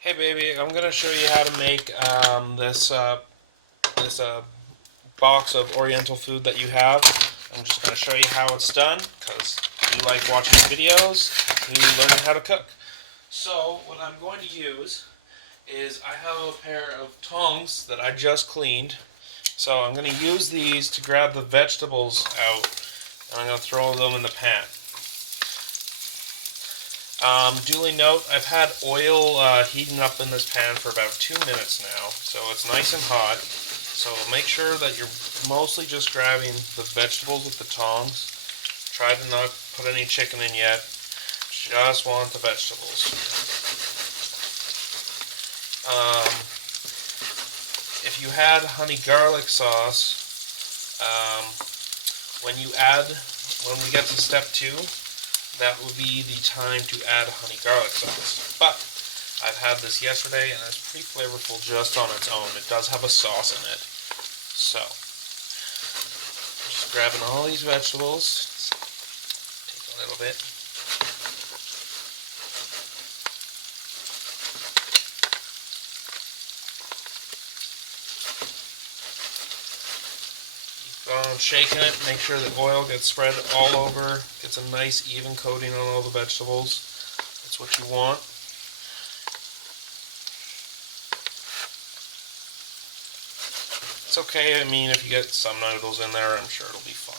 Hey baby, I'm gonna show you how to make this box of Oriental food that you have. I'm just gonna show you how it's done because you like watching videos, you learning how to cook. So what I'm going to use is I have a pair of tongs that I just cleaned. So I'm gonna use these to grab the vegetables out, and I'm gonna throw them in the pan. Duly note, I've had oil heating up in this pan for about 2 minutes now, so it's nice and hot. So make sure that you're mostly just grabbing the vegetables with the tongs. Try to not put any chicken in yet. Just want the vegetables. Um, if you had honey garlic sauce, um, when we get to step 2, that would be the time to add honey garlic sauce. But I've had this yesterday and it's pretty flavorful just on its own. It does have a sauce in it. So, just grabbing all these vegetables. Take a little bit. Keep on shaking it. Make sure the oil gets spread all over. Gets a nice even coating on all the vegetables. That's what you want. It's okay, I mean, if you get some noodles in there, I'm sure it'll be fine.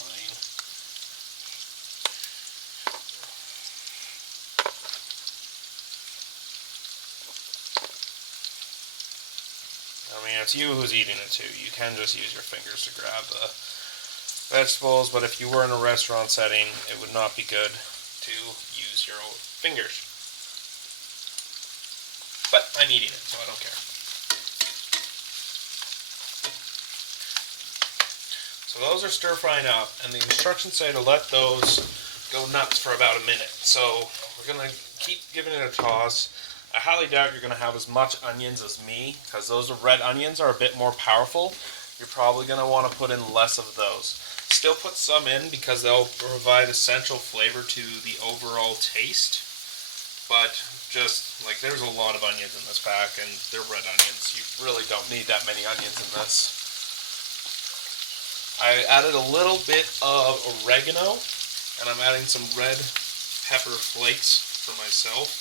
I mean, it's you who's eating it too. You can just use your fingers to grab the vegetables, but if you were in a restaurant setting, it would not be good to use your own fingers. But I'm eating it, so I don't care. So those are stir frying up, and the instructions say to let those go nuts for about a minute. So we're going to keep giving it a toss. I highly doubt you're going to have as much onions as me, because those red onions are a bit more powerful. You're probably going to want to put in less of those. Still put some in because they'll provide essential flavor to the overall taste. But just, like, there's a lot of onions in this pack, and they're red onions. You really don't need that many onions in this. I added a little bit of oregano, and I'm adding some red pepper flakes for myself.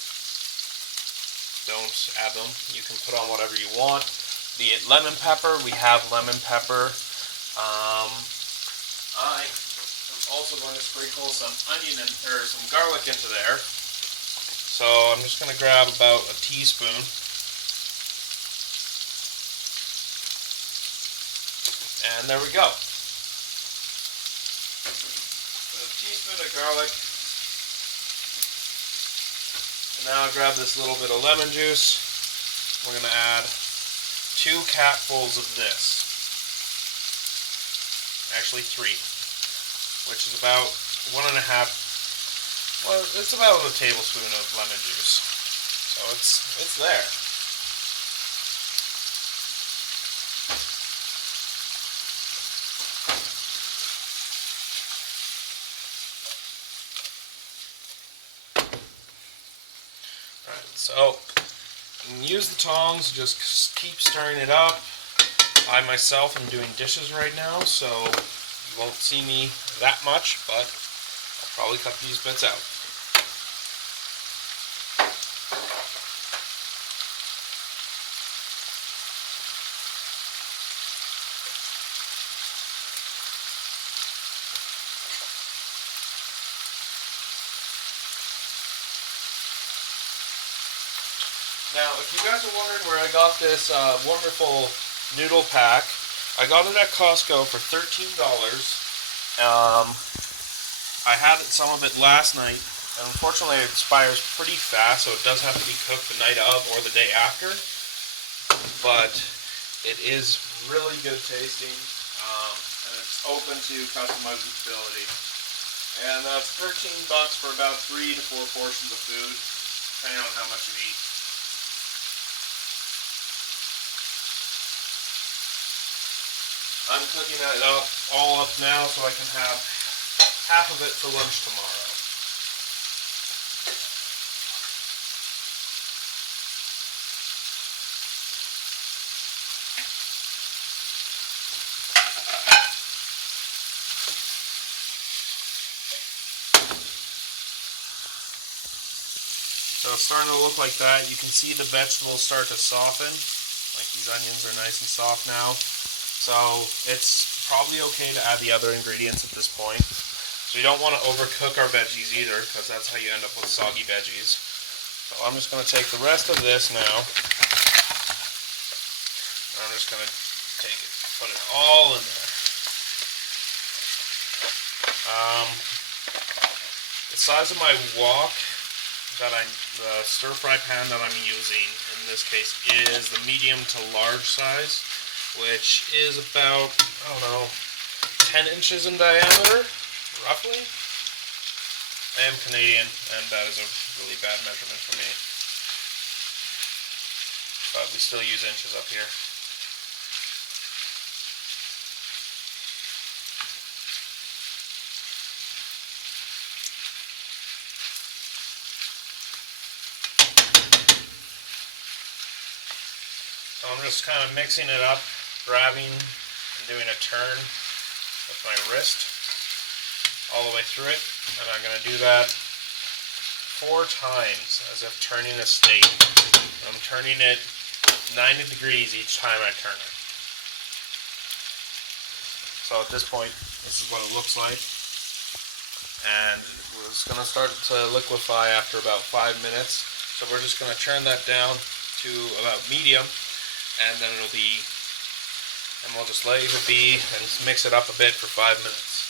Don't add them. You can put on whatever you want. Be it lemon pepper, we have lemon pepper. I am also going to sprinkle some onion or some garlic into there. So I'm just going to grab about a teaspoon. And there we go. A teaspoon of garlic. And now I grab this little bit of lemon juice. We're going to add 2 capfuls of this. Actually 3. Which is about 1.5. Well, it's about a tablespoon of lemon juice. So it's there. Alright, so use the tongs, just keep stirring it up. I myself am doing dishes right now, so you won't see me that much, but I'll probably cut these bits out. Now, if you guys are wondering where I got this wonderful noodle pack, I got it at Costco for $13. I had some of it last night, and unfortunately it expires pretty fast, so it does have to be cooked the night of or the day after. But it is really good tasting, and it's open to customizability. And that's $13 for about 3 to 4 portions of food, depending on how much you eat. I'm cooking it all up now so I can have half of it for lunch tomorrow. So it's starting to look like that. You can see the vegetables start to soften. Like these onions are nice and soft now. So it's probably okay to add the other ingredients at this point. So you don't want to overcook our veggies either, because that's how you end up with soggy veggies. So I'm just going to take the rest of this now. I'm just going to put it all in there. The size of my wok the stir fry pan that I'm using in this case is the medium to large size, which is about, I don't know, 10 inches in diameter, roughly. I am Canadian, and that is a really bad measurement for me. But we still use inches up here. So I'm just kind of mixing it up, grabbing and doing a turn with my wrist all the way through it. And I'm going to do that 4 times as if turning a steak. I'm turning it 90 degrees each time I turn it. So at this point, this is what it looks like. And it's going to start to liquefy after about 5 minutes. So we're just going to turn that down to about medium. And then we'll just let it be and mix it up a bit for 5 minutes.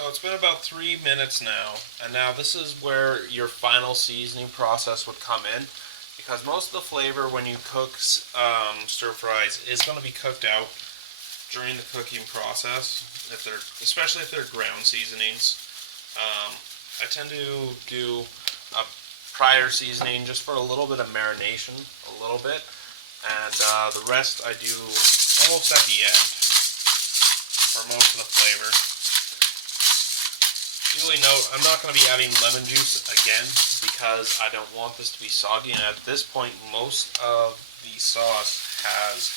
So it's been about 3 minutes now, and now this is where your final seasoning process would come in, because most of the flavor when you cook stir fries is going to be cooked out during the cooking process, especially if they're ground seasonings. I tend to do a prior seasoning just for a little bit of marination, a little bit, and the rest I do almost at the end for most of the flavor. Usually note, I'm not going to be adding lemon juice again because I don't want this to be soggy, and at this point most of the sauce has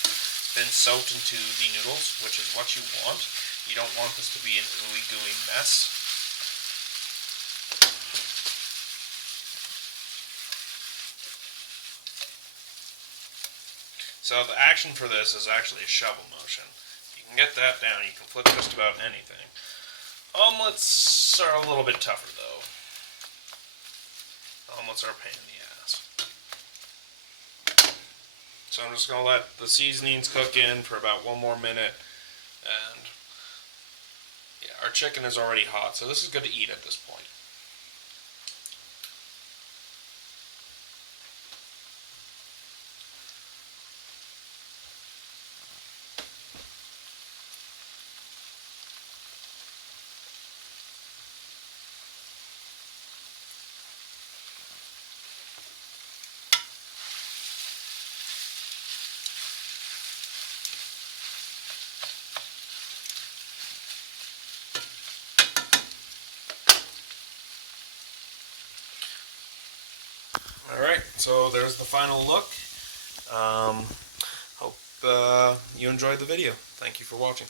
been soaked into the noodles, which is what you want. You don't want this to be an ooey gooey mess. So the action for this is actually a shovel motion. You can get that down, you can flip just about anything. Omelets are a little bit tougher though. Omelets are a pain in the ass. So I'm just going to let the seasonings cook in for about 1 more minute. And yeah, our chicken is already hot, so this is good to eat at this point. Alright, so there's the final look. Hope you enjoyed the video. Thank you for watching.